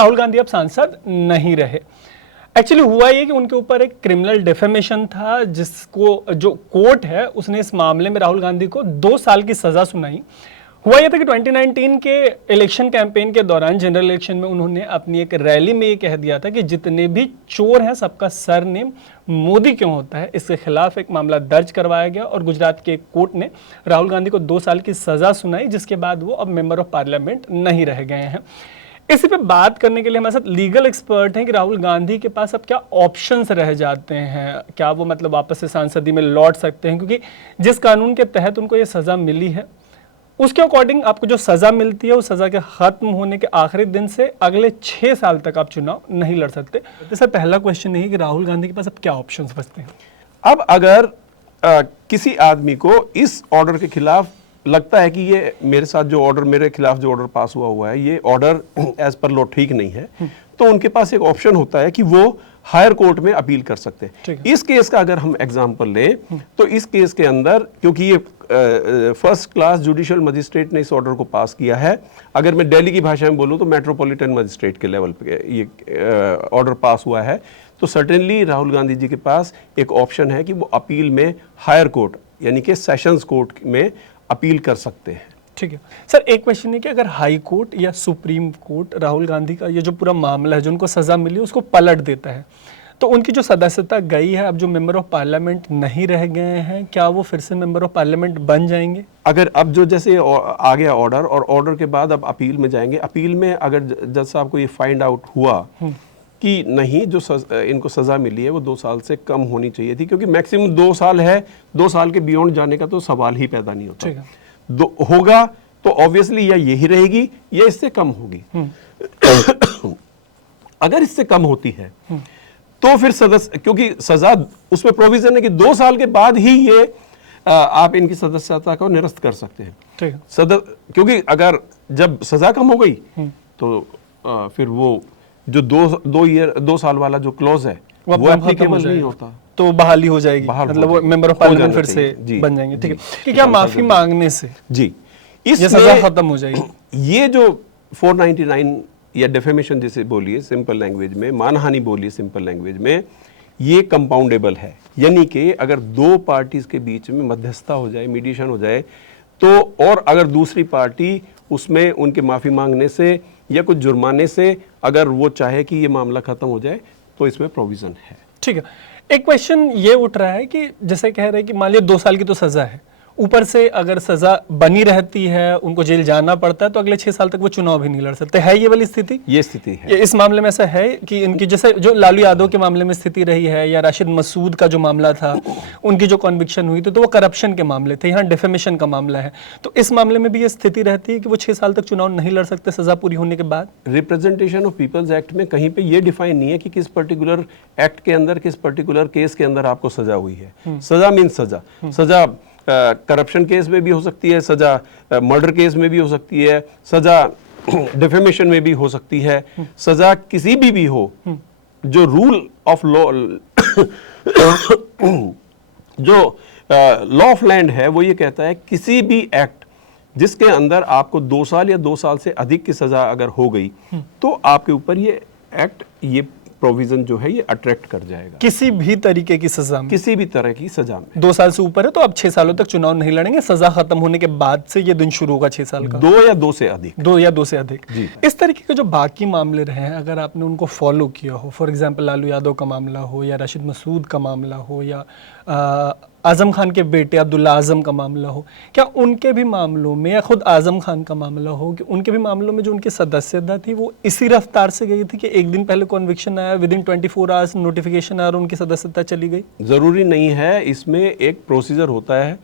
राहुल गांधी अब सांसद नहीं रहे। एक्चुअली हुआ ये कि उनके ऊपर एक क्रिमिनल डिफेमेशन था, जिसको जो कोर्ट है उसने इस मामले में राहुल गांधी को 2 साल की सजा सुनाई। हुआ यह था कि 2019 के इलेक्शन कैंपेन के दौरान, जनरल इलेक्शन में, उन्होंने अपनी एक रैली में ये कह दिया था कि जितने भी चोर हैं सबका सरनेम मोदी क्यों होता है। इसके खिलाफ एक मामला दर्ज करवाया गया और गुजरात के कोर्ट ने राहुल गांधी को 2 साल की सजा सुनाई, जिसके बाद वो अब मेंबर ऑफ पार्लियामेंट नहीं रह गए हैं। इसी पे बात करने के लिए हमारे साथ लीगल एक्सपर्ट हैं कि राहुल गांधी के पास अब क्या ऑप्शंस रह जाते हैं, क्या वो मतलब वापस से सांसदी में लौट सकते हैं, क्योंकि जिस कानून के तहत उनको ये सजा मिली है उसके अकॉर्डिंग आपको जो सजा मिलती है उस सजा के खत्म होने के आखिरी दिन से अगले 6 साल तक आप चुनाव नहीं लड़ सकते। तो सर, पहला क्वेश्चन यही कि राहुल गांधी के पास अब क्या ऑप्शंस बचते हैं? अब अगर किसी आदमी को इस ऑर्डर के खिलाफ लगता है कि ये मेरे साथ जो ऑर्डर, मेरे खिलाफ जो ऑर्डर पास हुआ है, ये ऑर्डर एज पर लॉ ठीक नहीं है, तो उनके पास एक ऑप्शन होता है कि वो हायर कोर्ट में अपील कर सकते हैं। इस केस का अगर हम एग्जांपल लें तो इस केस के अंदर, क्योंकि ये फर्स्ट क्लास जुडिशियल मजिस्ट्रेट ने इस ऑर्डर को पास किया है, अगर मैं दिल्ली की भाषा में बोलूं तो मेट्रोपॉलिटन मजिस्ट्रेट के लेवल पे ये ऑर्डर पास हुआ है, तो सर्टेनली राहुल गांधी जी के पास एक ऑप्शन है कि वो अपील में हायर कोर्ट यानी कि सेशंस कोर्ट में अपील कर सकते हैं। ठीक है सर, एक क्वेश्चन है कि अगर हाई कोर्ट या सुप्रीम कोर्ट राहुल गांधी का ये जो पूरा मामला है, जो उनको सजा मिली, उसको पलट देता है, तो उनकी जो सदस्यता गई है, अब जो मेंबर ऑफ पार्लियामेंट नहीं रह गए हैं, क्या वो फिर से मेंबर ऑफ पार्लियामेंट बन जाएंगे? अगर अब जो जैसे आ गया ऑर्डर और ऑर्डर के बाद अब अपील में जाएंगे, अपील में अगर जज साहब को ये फाइंड आउट हुआ कि नहीं, जो इनको सजा मिली है वो 2 साल से कम होनी चाहिए थी, क्योंकि मैक्सिमम 2 साल है, 2 साल के बियॉन्ड जाने का तो सवाल ही पैदा नहीं होता। होगा तो ऑब्वियसली या यही रहेगी या इससे कम होगी। अगर इससे कम होती है तो फिर सदस्य, क्योंकि सजा उसमें प्रोविजन है कि 2 साल के बाद ही ये आप इनकी सदस्यता को निरस्त कर सकते हैं। ठीक है। क्योंकि अगर जब सजा कम हो गई तो फिर वो जो 2 साल वाला जो क्लॉज है वो एप्लीकेबल नहीं होता, तो बहाली हो जाएगी, मतलब वो मेंबर ऑफ पार्लियामेंट फिर से बन जाएंगे। ठीक है, कि क्या माफी मांगने से जी ये सजा खत्म हो जाएगी? ये जो 499 या डेफेमेशन जैसे बोलिए सिंपल लैंग्वेज में, मानहानि बोलिए सिंपल लैंग्वेज में, ये कंपाउंडेबल है, यानी कि अगर 2 पार्टीज के बीच में मध्यस्थता हो जाए, मीडिएशन हो जाए, तो और अगर दूसरी पार्टी उसमें उनके माफी मांगने से या कुछ जुर्माने से अगर वो चाहे कि ये मामला खत्म हो जाए तो इसमें प्रोविजन है। ठीक है, एक क्वेश्चन ये उठ रहा है कि जैसे कह रहे हैं कि मान लिया 2 साल की तो सजा है, ऊपर से अगर सजा बनी रहती है, उनको जेल जाना पड़ता है, तो अगले 6 साल तक वो चुनाव भी नहीं लड़ सकते। है ये वाली स्थिति? ये स्थिति है। इस मामले में ऐसा है कि इनकी जैसे जो लालू यादव के मामले में स्थिति रही है, या राशिद मसूद का जो मामला था, उनकी जो कॉन्विक्शन हुई थी, तो वो करप्शन के मामले थे, यहाँ डिफेमेशन का मामला है, तो इस मामले में भी ये स्थिति रहती है कि वो 6 साल तक चुनाव नहीं लड़ सकते सजा पूरी होने के बाद? रिप्रेजेंटेशन ऑफ पीपल्स एक्ट में कहीं पे ये डिफाइन नहीं है कि किस पर्टिकुलर एक्ट के अंदर, किस पर्टिकुलर केस के अंदर आपको सजा हुई है। सजा मीन्स सजा, सजा करप्शन केस में भी हो सकती है, सजा मर्डर केस में भी हो सकती है, सजा डिफेमेशन में भी हो सकती है, सजा किसी भी हो। जो रूल ऑफ लॉ, जो लॉ ऑफ लैंड है, वो ये कहता है किसी भी एक्ट जिसके अंदर आपको 2 साल या 2 साल से अधिक की सजा अगर हो गई तो आपके ऊपर ये एक्ट, ये प्रोविजन जो है ये अट्रैक्ट कर जाएगा। किसी भी तरीके की सजा में, किसी भी तरह की सजा में 2 साल से ऊपर है तो अब 6 सालों तक चुनाव नहीं लड़ेंगे, सजा खत्म होने के बाद से ये दिन शुरू होगा 6 साल का। 2 या 2 से अधिक, 2 या 2 से अधिक। जी। इस तरीके के जो बाकी मामले रहे हैं, अगर आपने उनको फॉलो किया हो, फॉर एग्जांपल लालू यादव का मामला हो, या राशिद मसूद का मामला हो, या आजम खान के बेटे अब्दुल्ला आजम का मामला हो, क्या उनके भी मामलों में, या खुद आजम खान का मामला हो, कि उनके भी मामलों में जो उनकी सदस्यता थी वो इसी रफ्तार से गई थी कि एक दिन पहले कॉन्विक्शन आया, विदिन 24 आवर्स नोटिफिकेशन आया और उनकी सदस्यता चली गई? जरूरी नहीं है, इसमें एक प्रोसीजर होता है।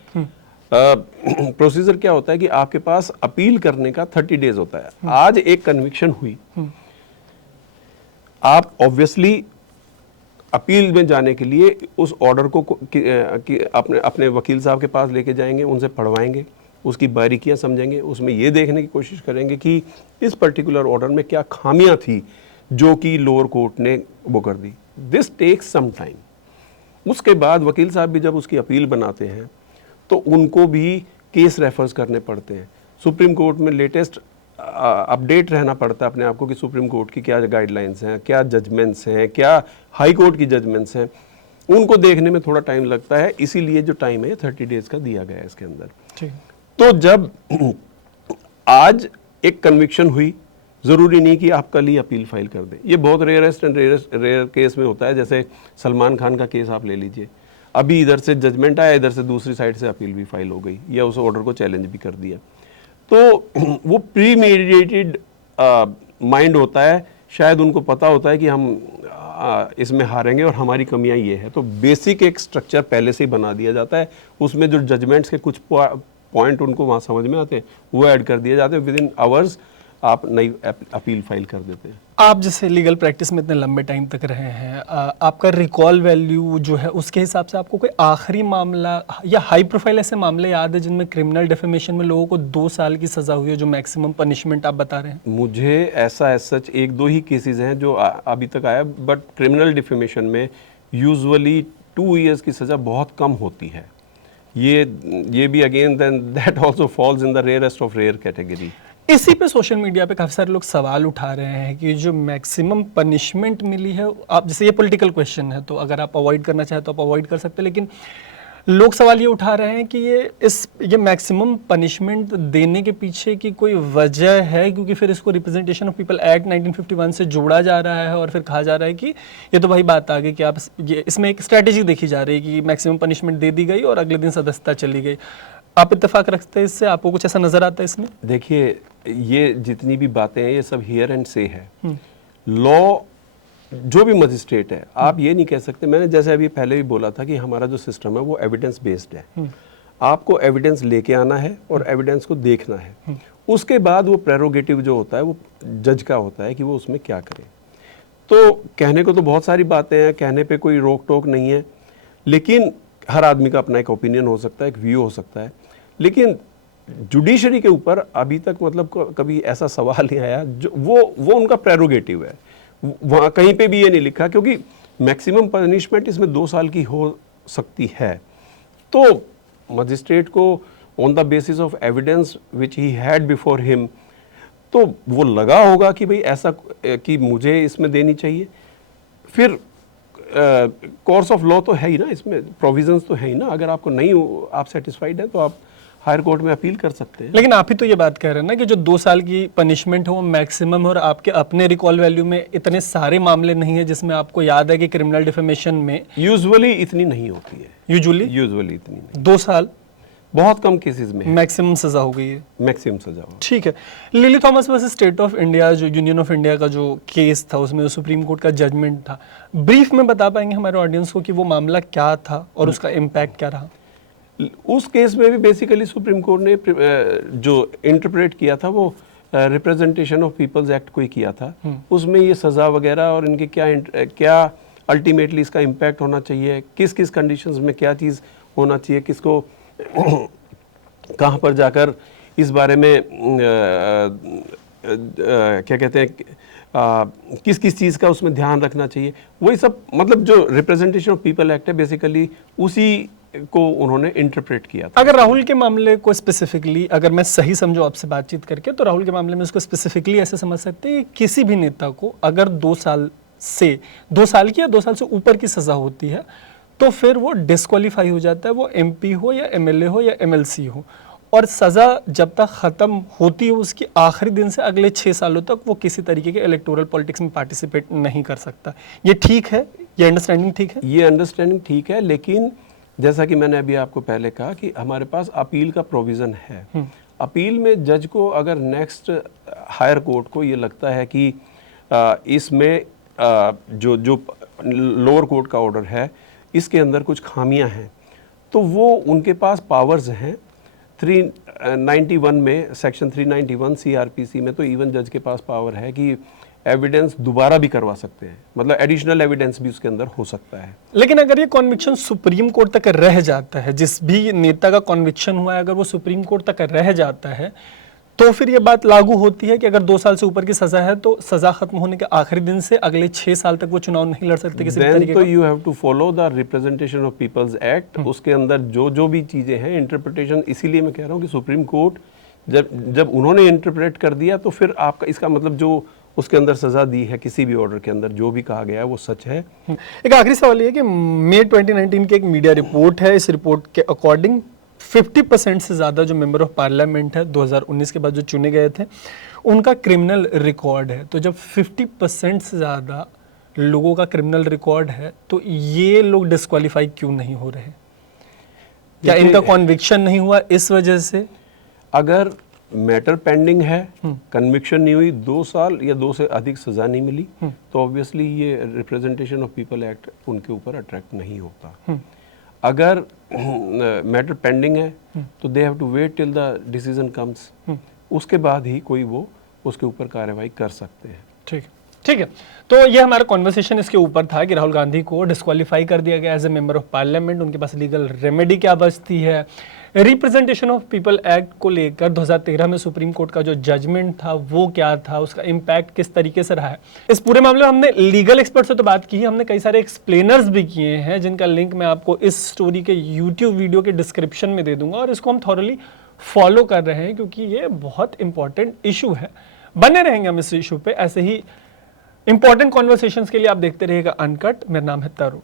प्रोसीजर क्या होता है कि आपके पास अपील करने का 30 डेज होता है। आज एक कन्विक्शन हुई, आप ऑब्वियसली अपील में जाने के लिए उस ऑर्डर को अपने वकील साहब के पास लेके जाएंगे, उनसे पढ़वाएंगे, उसकी बारीकियां समझेंगे, उसमें ये देखने की कोशिश करेंगे कि इस पर्टिकुलर ऑर्डर में क्या खामियां थी जो कि लोअर कोर्ट ने वो कर दी। This takes some time. उसके बाद वकील साहब भी जब उसकी अपील बनाते हैं तो उनको भी केस रेफर्स करने पड़ते हैं। सुप्रीम कोर्ट में लेटेस्ट अपडेट रहना पड़ता है अपने आप को कि सुप्रीम कोर्ट की क्या गाइडलाइंस हैं, क्या जजमेंट्स हैं, क्या हाई कोर्ट की जजमेंट्स हैं, उनको देखने में थोड़ा टाइम लगता है। इसीलिए जो टाइम है 30 डेज का दिया गया है इसके अंदर। ठीक। तो जब आज एक कन्विक्शन हुई, जरूरी नहीं कि आप कल ही अपील फाइल कर दें। ये बहुत रेयरेस्ट एंड रेयर केस में होता है। जैसे सलमान खान का केस आप ले लीजिए, अभी इधर से जजमेंट आया, इधर से दूसरी साइड से अपील भी फाइल हो गई या उस ऑर्डर को चैलेंज भी कर दिया। तो वो प्रीमेडिटेटेड माइंड होता है, शायद उनको पता होता है कि हम इसमें हारेंगे और हमारी कमियां ये है, तो बेसिक एक स्ट्रक्चर पहले से ही बना दिया जाता है। उसमें जो जजमेंट्स के कुछ पॉइंट उनको वहाँ समझ में आते हैं वो ऐड कर दिए जाते हैं, विद इन आवर्स आप नई अपील फाइल कर देते हैं। आप जैसे लीगल प्रैक्टिस में इतने लंबे टाइम तक रहे हैं, आपका रिकॉल वैल्यू जो है उसके हिसाब से आपको कोई आखिरी मामला या हाई प्रोफाइल ऐसे मामले याद है जिनमें क्रिमिनल डिफेमेशन में लोगों को 2 साल की सज़ा हुई है, जो मैक्सिमम पनिशमेंट आप बता रहे हैं? मुझे ऐसा सच 1-2 ही केसेस हैं जो अभी तक आया, बट क्रिमिनल डिफेमेशन में यूजुअली 2 ईयर्स की सज़ा बहुत कम होती है। ये भी again that also falls in the rarest of rare category. इसी पे सोशल मीडिया पे काफ़ी सारे लोग सवाल उठा रहे हैं कि जो मैक्सिमम पनिशमेंट मिली है, आप जैसे ये पॉलिटिकल क्वेश्चन है तो अगर आप अवॉइड करना चाहें तो आप अवॉइड कर सकते हैं, लेकिन लोग सवाल ये उठा रहे हैं कि ये मैक्सिमम पनिशमेंट देने के पीछे की कोई वजह है, क्योंकि फिर इसको रिप्रेजेंटेशन ऑफ पीपल एक्ट 1951 से जोड़ा जा रहा है और फिर कहा जा रहा है कि ये तो भाई बात आ गई कि आप ये इसमें एक स्ट्रैटेजी देखी जा रही है कि मैक्सिमम पनिशमेंट दे दी गई और अगले दिन सदस्यता चली गई। आप इत्तेफाक रखते हैं इससे? आपको कुछ ऐसा नजर आता है इसमें? देखिए, ये जितनी भी बातें हैं ये सब हियर एंड से है। लॉ जो भी मजिस्ट्रेट है, आप ये नहीं कह सकते, मैंने जैसे अभी पहले भी बोला था कि हमारा जो सिस्टम है वो एविडेंस बेस्ड है। आपको एविडेंस लेके आना है और एविडेंस को देखना है, उसके बाद वो प्रेरोगेटिव जो होता है वो जज का होता है कि वो उसमें क्या करे। तो कहने को तो बहुत सारी बातें हैं, कहने पे कोई रोक टोक नहीं है, लेकिन हर आदमी का अपना एक ओपिनियन हो सकता है, एक व्यू हो सकता है। लेकिन जुडिशरी के ऊपर अभी तक मतलब कभी ऐसा सवाल नहीं आया, जो वो उनका प्रेरोगेटिव है। वहाँ कहीं पे भी ये नहीं लिखा, क्योंकि मैक्सिमम पनिशमेंट इसमें 2 साल की हो सकती है। तो मजिस्ट्रेट को on the basis of evidence which he had before him, तो वो लगा होगा कि भाई ऐसा कि मुझे इसमें देनी चाहिए। फिर कोर्स ऑफ लॉ तो है ही ना, इसमें प्रोविजंस तो है ही ना। अगर आपको नहीं आप सेटिस्फाइड है तो आप हायर कोर्ट में अपील कर सकते हैं। लेकिन आप ही तो ये बात कह रहे हैं ना कि जो 2 साल की पनिशमेंट है वो मैक्सिमम है, और आपके अपने रिकॉल वैल्यू में इतने सारे मामले नहीं है जिसमें आपको याद है कि क्रिमिनल डिफेमेशन में यूजुअली इतनी नहीं होती है। यूजुअली इतनी नहीं। 2 साल बहुत कम केसेस में मैक्सिमम सजा हो गई है। मैक्सिमम सजा हो। ठीक है। Lily Thomas versus state of India, जो यूनियन ऑफ इंडिया का जो केस था, उसमें सुप्रीम कोर्ट का जजमेंट था, ब्रीफ में बता पाएंगे हमारे ऑडियंस को कि वो मामला क्या था और उसका इम्पैक्ट क्या रहा? उस केस में भी बेसिकली सुप्रीम कोर्ट ने जो इंटरप्रेट किया था वो रिप्रेजेंटेशन ऑफ पीपल्स एक्ट को ही किया था। उसमें ये सज़ा वगैरह और इनके क्या अल्टीमेटली इसका इम्पैक्ट होना चाहिए, किस किस कंडीशंस में क्या चीज़ होना चाहिए, किसको कहाँ पर जाकर इस बारे में क्या कहते हैं, किस किस चीज़ का उसमें ध्यान रखना चाहिए, वही सब मतलब जो रिप्रेजेंटेशन ऑफ पीपल एक्ट है बेसिकली उसी को उन्होंने इंटरप्रेट किया था। अगर राहुल के मामले को स्पेसिफिकली, अगर मैं सही समझू आपसे बातचीत करके, तो राहुल के मामले में उसको स्पेसिफिकली ऐसे समझ सकते हैं कि किसी भी नेता को अगर 2 साल की या 2 साल से ऊपर की सजा होती है तो फिर वो डिस्क्वालीफाई हो जाता है, वो MP हो या MLA हो या MLC हो, और सज़ा जब तक ख़त्म होती है उसकी आखिरी दिन से अगले 6 सालों तक वो किसी तरीके के इलेक्टोरल पॉलिटिक्स में पार्टिसिपेट नहीं कर सकता। ये ठीक है? ये अंडरस्टैंडिंग ठीक है? ये अंडरस्टैंडिंग ठीक है, लेकिन जैसा कि मैंने अभी आपको पहले कहा कि हमारे पास अपील का प्रोविज़न है। अपील में जज को अगर नेक्स्ट हायर कोर्ट को ये लगता है कि इसमें जो लोअर कोर्ट का ऑर्डर है इसके अंदर कुछ खामियां हैं, तो वो उनके पास पावर्स हैं। 391 में, सेक्शन 391 CRPC में तो इवन जज के पास पावर है कि एविडेंस दोबारा भी करवा सकते हैं, मतलब एडिशनल एविडेंस भी उसके अंदर हो सकता है। लेकिन अगर ये कॉन्विक्शन सुप्रीम कोर्ट तक रह जाता है, जिस भी नेता का कॉन्विक्शन हुआ है अगर वो सुप्रीम कोर्ट तक रह जाता है, तो फिर ये बात लागू होती है कि अगर 2 साल से ऊपर की सजा है तो सजा खत्म होने के आखिरी दिन से अगले 6 साल तक वो चुनाव नहीं लड़ सकते किसी भी तरीके का। तो you have to follow the representation of people's act. उसके अंदर जो भी चीजें हैं इंटरप्रिटेशन, इसीलिए मैं कह रहा हूँ कि सुप्रीम कोर्ट जब उन्होंने इंटरप्रेट कर दिया तो फिर आपका इसका मतलब जो उसके अंदर सजा दी है, किसी भी ऑर्डर के अंदर जो भी कहा गया है वो सच है। एक आखिरी सवाल ये कि मई 2019 की एक मीडिया रिपोर्ट है, इस रिपोर्ट के अकॉर्डिंग 50% से ज़्यादा जो मेंबर ऑफ पार्लियामेंट है 2019 के बाद जो चुने गए थे उनका क्रिमिनल रिकॉर्ड है। तो जब 50% से ज़्यादा लोगों का क्रिमिनल रिकॉर्ड है तो ये लोग डिस्क्वालीफाई क्यों नहीं हो रहे? क्या इनका कॉन्विक्शन नहीं हुआ इस वजह से? अगर मैटर पेंडिंग है, कन्विक्शन नहीं हुई, 2 साल या 2 से अधिक सजा नहीं मिली, तो ऑब्वियसली ये रिप्रेजेंटेशन ऑफ पीपल एक्ट उनके ऊपर अट्रैक्ट नहीं होता। अगर मैटर पेंडिंग है तो they have to wait till the decision comes, उसके बाद ही कोई वो उसके ऊपर कार्रवाई कर सकते हैं। ठीक है। तो ये हमारा कॉन्वर्सेशन इसके ऊपर था कि राहुल गांधी को डिस्क्वालीफाई कर दिया गया as a member of parliament, उनके पास लीगल रेमेडी क्या बचती है, रिप्रेजेंटेशन ऑफ पीपल एक्ट को लेकर 2013 में सुप्रीम कोर्ट का जो जजमेंट था वो क्या था, उसका इम्पैक्ट किस तरीके से रहा है। इस पूरे मामले में हमने लीगल एक्सपर्ट से तो बात की है, हमने कई सारे एक्सप्लेनर्स भी किए हैं जिनका लिंक मैं आपको इस स्टोरी के यूट्यूब वीडियो के डिस्क्रिप्शन में दे दूंगा, और इसको हम थॉरली फॉलो कर रहे हैं क्योंकि ये बहुत इंपॉर्टेंट इशू है। बने रहेंगे हम इस इशू पे, ऐसे ही इंपॉर्टेंट कॉन्वर्सेशंस के लिए आप देखते रहिएगा अनकट। मेरा नाम है तरुण।